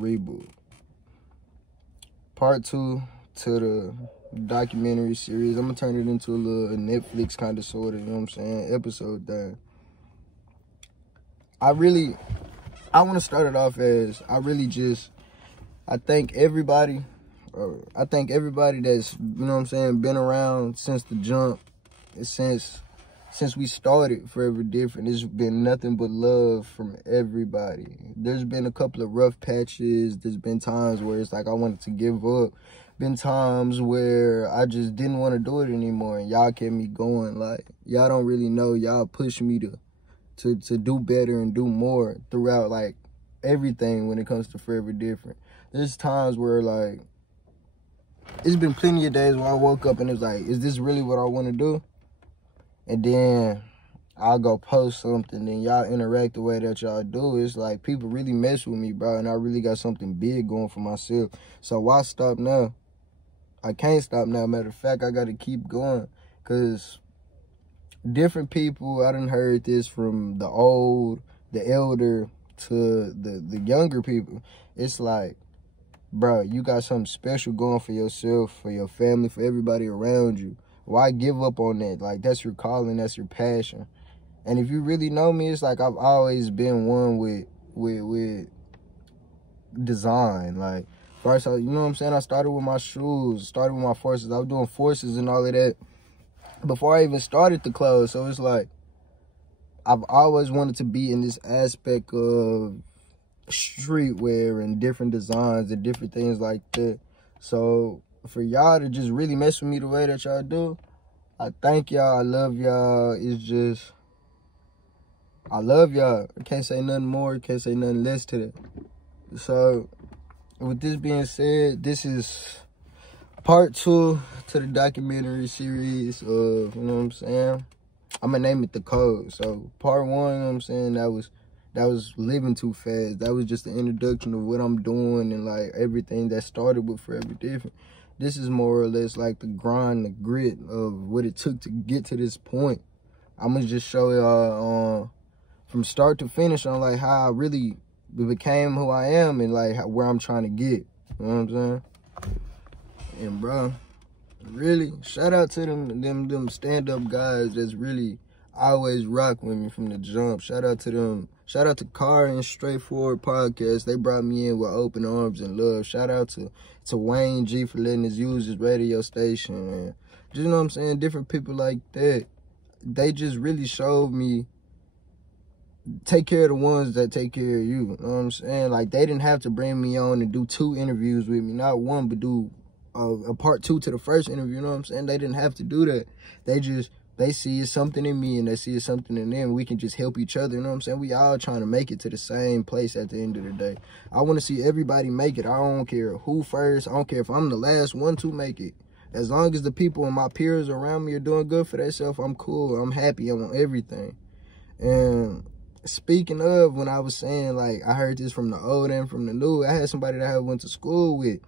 Reboot. Part 2 to the documentary series. I'm gonna turn it into a little Netflix kind of sort of, you know what I'm saying, episode thing. I want to start it off as I thank everybody that's, you know what I'm saying, been around since the jump, since we started Forever Different. It's been nothing but love from everybody. There's been a couple of rough patches. There's been times where it's like I wanted to give up. Been times where I just didn't want to do it anymore, and y'all kept me going. Like, y'all don't really know. Y'all pushed me to do better and do more throughout, like, everything when it comes to Forever Different. There's times where, like, it's been plenty of days where I woke up and it's like, is this really what I want to do? And then I'll go post something and y'all interact the way that y'all do. It's like people really mess with me, bro, and I really got something big going for myself. So why stop now? I can't stop now. Matter of fact, I got to keep going, because different people, I done heard this from the old, the elder, to the younger people. It's like, bro, you got something special going for yourself, for your family, for everybody around you. Why give up on that? Like, that's your calling, that's your passion. And if you really know me, it's like I've always been one with design. Like, first, you know what I'm saying, I started with my shoes, started with my forces. I was doing forces and all of that before I even started the clothes. So it's like, I've always wanted to be in this aspect of streetwear and different designs and different things like that. So for y'all to just really mess with me the way that y'all do, I thank y'all. I love y'all. It's just, I love y'all. I can't say nothing more. Can't say nothing less to that. So with this being said, this is part 2 to the documentary series of, you know what I'm saying, I'm gonna name it The Code. So part 1, you know what I'm saying, that was Living Too Fast. That was just the introduction of what I'm doing and like everything that started with Forever Different. This is more or less like the grind, the grit of what it took to get to this point. I'm gonna just show y'all from start to finish on like how I really became who I am and like where I'm trying to get. You know what I'm saying? And bro, really, shout out to them stand-up guys that's really always rock with me from the jump. Shout out to them. Shout out to Car and Straightforward Podcast. They brought me in with open arms and love. Shout out to Wayne G for letting us use his radio station. And just, you know what I'm saying, different people like that. They just really showed me, take care of the ones that take care of you. You know what I'm saying? Like, they didn't have to bring me on and do 2 interviews with me. Not one, but do a part 2 to the first interview. You know what I'm saying? They didn't have to do that. They see something in me and they see something in them. We can just help each other. You know what I'm saying? We all trying to make it to the same place at the end of the day. I want to see everybody make it. I don't care who first. I don't care if I'm the last one to make it. As long as the people and my peers around me are doing good for themselves, I'm cool. I'm happy. I want everything. And speaking of, when I was saying, like, I heard this from the old and from the new, I had somebody that I went to school with.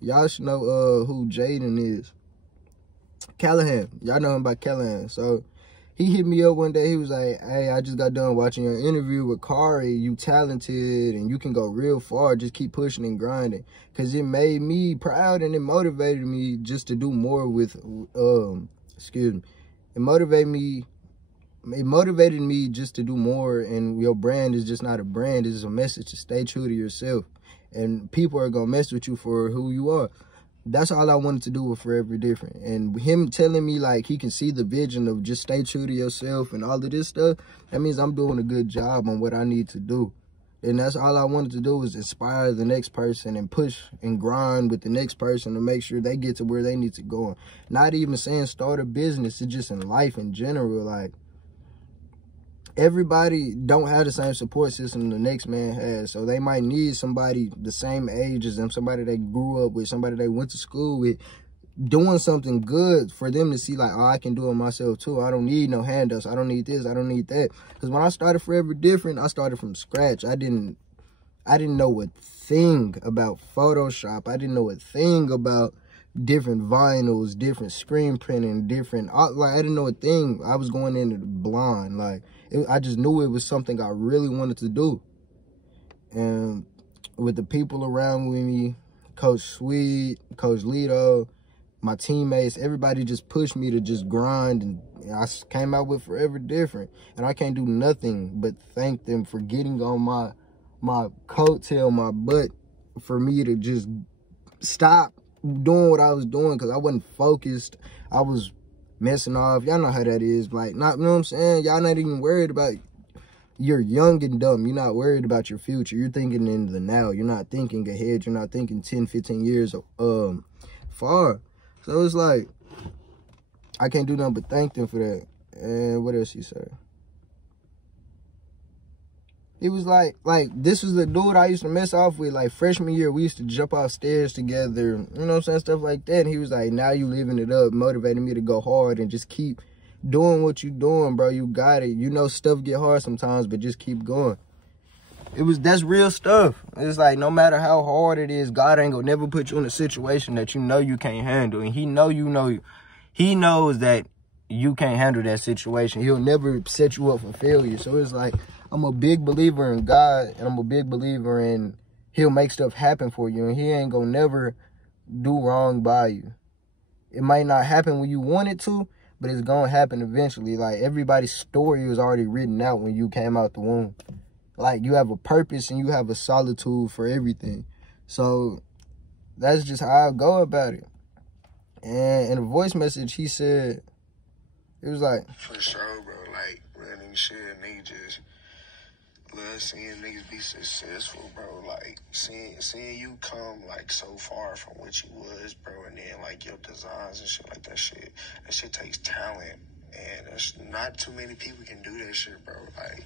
Y'all should know who Jaden is. Callahan. Y'all know him by Callahan. So he hit me up one day. He was like, hey, I just got done watching your interview with Kari. You talented and you can go real far. Just keep pushing and grinding. Because it made me proud and it motivated me just to do more with, It motivated me just to do more. And your brand is just not a brand. It's a message to stay true to yourself. And people are going to mess with you for who you are. That's all I wanted to do with Forever Different. And him telling me, like, he can see the vision of just stay true to yourself and all of this stuff, that means I'm doing a good job on what I need to do. And that's all I wanted to do, was inspire the next person and push and grind with the next person to make sure they get to where they need to go. Not even saying start a business, it's just in life in general. Like, everybody don't have the same support system the next man has. So they might need somebody the same age as them, somebody they grew up with, somebody they went to school with, doing something good for them to see, like, oh, I can do it myself too. I don't need no handouts. I don't need this. I don't need that. Because when I started Forever Different, I started from scratch. I didn't know a thing about Photoshop. I didn't know a thing about different vinyls, different screen printing, like, I didn't know a thing. I was going into the blind. Like, I just knew it was something I really wanted to do. And with the people around with me, Coach Sweet, Coach Lito, my teammates, everybody just pushed me to just grind, and I came out with Forever Different. And I can't do nothing but thank them for getting on my coattail, my butt, for me to just stop doing what I was doing, because I wasn't focused. I was messing off. Y'all know how that is. Like, not, you know what I'm saying? Y'all not even worried about, you're young and dumb. You're not worried about your future. You're thinking in the now. You're not thinking ahead. You're not thinking 10, 15 years far. So it's like, I can't do nothing but thank them for that. And what else he said? He was like, this was the dude I used to mess off with. Like, freshman year, we used to jump off stairs together. You know what I'm saying? Stuff like that. And he was like, now you living it up, motivating me to go hard and just keep doing what you doing, bro. You got it. You know stuff get hard sometimes, but just keep going. That's real stuff. It's like, no matter how hard it is, God ain't gonna never put you in a situation that you know you can't handle. And he knows that you can't handle that situation. He'll never set you up for failure. So it's like, I'm a big believer in God, and I'm a big believer in he'll make stuff happen for you, and he ain't gonna never do wrong by you. It might not happen when you want it to, but it's gonna happen eventually. Like, everybody's story was already written out when you came out the womb. Like, you have a purpose and you have a solitude for everything. So that's just how I go about it. And in a voice message, he said, it was like, for sure, bro. Like, real nigga shit, nigga just love seeing niggas be successful, bro. Like, seeing you come, like, so far from what you was, bro, and then, like, your designs and shit like that shit takes talent, and there's not too many people can do that shit, bro. Like,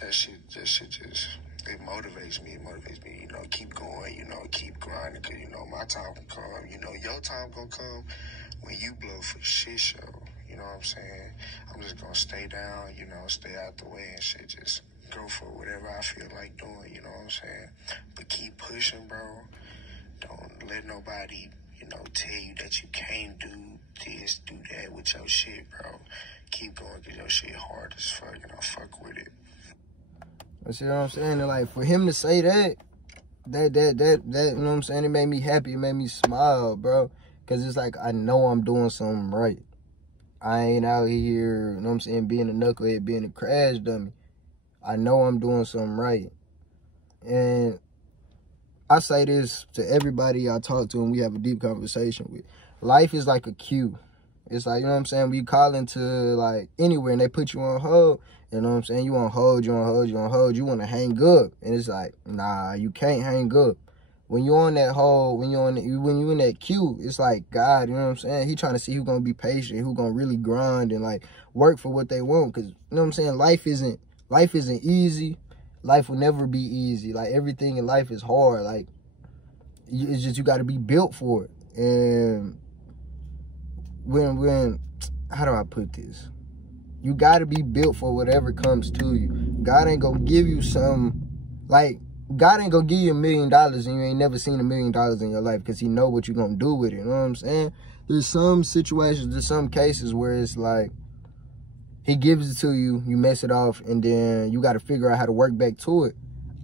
that shit just, it motivates me, you know, keep going, you know, keep grinding, because, you know, my time can come, you know, your time gonna come when you blow for shit show, you know what I'm saying? I'm just gonna stay down, you know, stay out the way and shit, just go for whatever I feel like doing, you know what I'm saying? But keep pushing, bro. Don't let nobody, you know, tell you that you can't do this, do that with your shit, bro. Keep going, because your shit hard as fuck, and I fuck with it. You know what I'm saying? And like, for him to say that, you know what I'm saying? It made me happy. It made me smile, bro. Because it's like, I know I'm doing something right. I ain't out here, you know what I'm saying, being a knucklehead, being a crash dummy. I know I'm doing something right. And I say this to everybody I talk to and we have a deep conversation with. Life is like a queue. It's like, you know what I'm saying, we call into, like, anywhere and they put you on hold. You know what I'm saying? You want to hold, you want to hang up. And it's like, nah, you can't hang up. When you're on that hold, when you're in that queue, it's like, God, you know what I'm saying? He trying to see who's going to be patient, who's going to really grind and, like, work for what they want. Because, you know what I'm saying? Life isn't easy. Life will never be easy. Like, everything in life is hard. Like, it's just, you got to be built for it. And when, how do I put this? You got to be built for whatever comes to you. God ain't going to give you some, like, God ain't going to give you $1 million and you ain't never seen $1 million in your life, because he know what you're going to do with it. You know what I'm saying? There's some situations, there's some cases where it's like, he gives it to you, you mess it off, and then you got to figure out how to work back to it.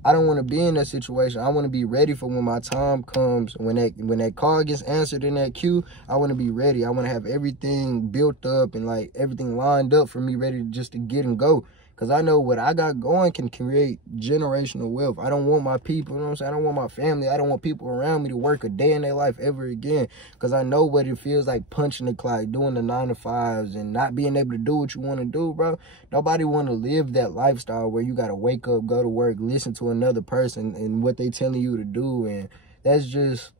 I don't want to be in that situation. I want to be ready for when my time comes. When that call gets answered in that queue, I want to be ready. I want to have everything built up and, like, everything lined up for me, ready just to get and go. Because I know what I got going can create generational wealth. I don't want my people, you know what I'm saying? I don't want my family. I don't want people around me to work a day in their life ever again. Because I know what it feels like, punching the clock, doing the 9-to-5s, and not being able to do what you want to do, bro. Nobody want to live that lifestyle where you got to wake up, go to work, listen to another person and what they telling you to do. And that's just,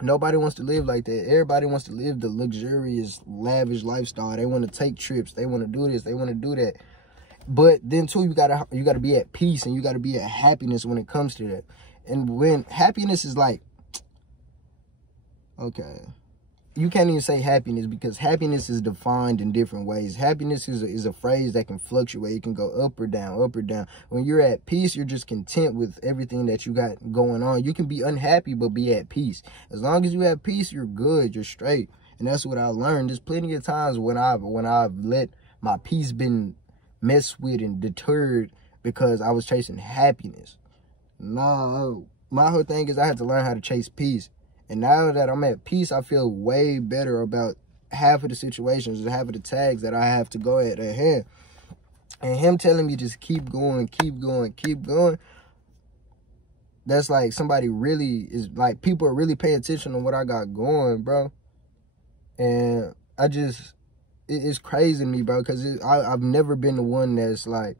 nobody wants to live like that. Everybody wants to live the luxurious, lavish lifestyle. They want to take trips. They want to do this. They want to do that. But then too, you gotta be at peace and you gotta be at happiness when it comes to that. And when happiness is like, okay, you can't even say happiness, because happiness is defined in different ways. Happiness is a phrase that can fluctuate. It can go up or down, up or down. When you're at peace, you're just content with everything that you got going on. You can be unhappy, but be at peace. As long as you have peace, you're good, you're straight. And that's what I learned. There's plenty of times when I've let my peace been messed with and deterred because I was chasing happiness. No, my whole thing is I had to learn how to chase peace. And now that I'm at peace, I feel way better about half of the situations and half of the tags that I have to go at hand. And him telling me just keep going, keep going, keep going. That's like somebody really is like, people are really paying attention to what I got going, bro. And I just, it's crazy to me, bro, because I've never been the one that's like,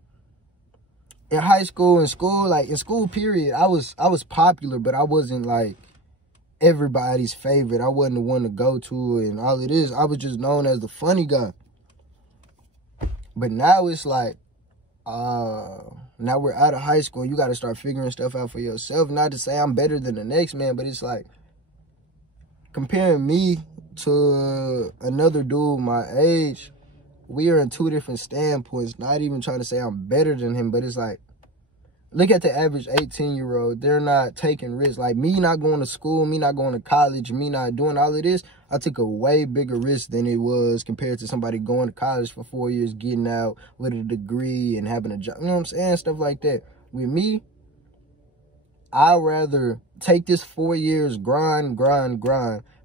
in high school, in school, like in school period, I was popular, but I wasn't like everybody's favorite. I wasn't the one to go to and all it is. I was just known as the funny guy. But now it's like, now we're out of high school. You got to start figuring stuff out for yourself. Not to say I'm better than the next man, but it's like comparing me to another dude my age, we are in two different standpoints. Not even trying to say I'm better than him, but it's like, look at the average 18-year-old. They're not taking risks. Like me not going to school, me not going to college, me not doing all of this, I took a way bigger risk than it was compared to somebody going to college for 4 years, getting out with a degree and having a job. You know what I'm saying? Stuff like that. With me, I'd rather take this 4 years, grind.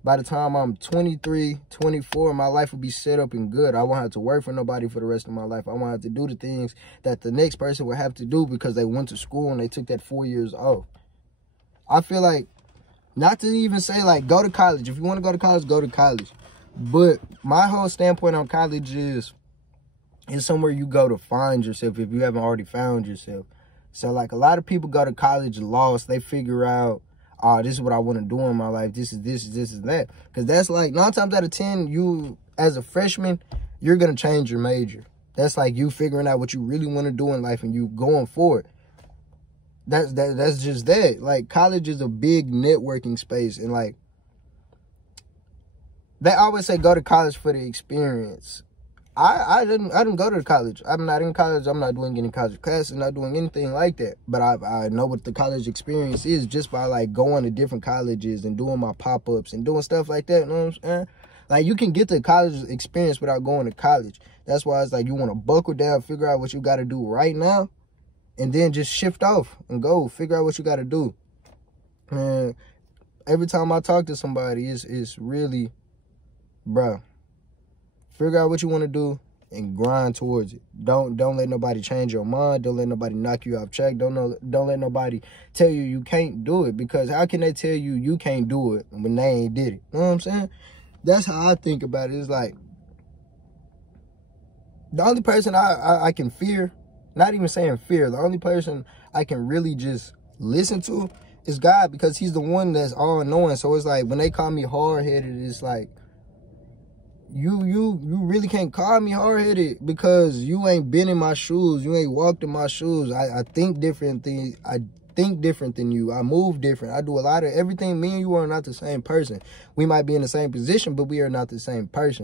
By the time I'm 23, 24, my life will be set up and good. I won't have to work for nobody for the rest of my life. I won't have to do the things that the next person would have to do because they went to school and they took that 4 years off. I feel like, not to even say like, go to college. If you want to go to college, go to college. But my whole standpoint on college is, it's somewhere you go to find yourself if you haven't already found yourself. So like a lot of people go to college lost. They figure out, oh, this is what I want to do in my life. This is that. Because that's like 9 times out of 10, you, as a freshman, you're going to change your major. That's like you figuring out what you really want to do in life and you going for it. That's just that. Like, college is a big networking space. And like, they always say go to college for the experience. I didn't go to college. I'm not in college. I'm not doing any college classes, not doing anything like that. But I know what the college experience is just by like going to different colleges and doing my pop-ups and doing stuff like that. You know what I'm saying? Like, you can get the college experience without going to college. That's why it's like you want to buckle down, figure out what you got to do right now, and then just shift off and go figure out what you got to do. And every time I talk to somebody, it's really, bruh, figure out what you want to do and grind towards it. Don't let nobody change your mind. Don't let nobody knock you off track. Don't let nobody tell you you can't do it, because how can they tell you you can't do it when they ain't did it? You know what I'm saying? That's how I think about it. It's like, the only person I can fear, not even saying fear, the only person I can really just listen to is God, because he's the one that's all-knowing. So it's like, when they call me hard-headed, it's like, you really can't call me hard-headed because you ain't been in my shoes. You ain't walked in my shoes. I think different things. I think different than you. I move different. I do a lot of everything. Me and you are not the same person. We might be in the same position, but we are not the same person.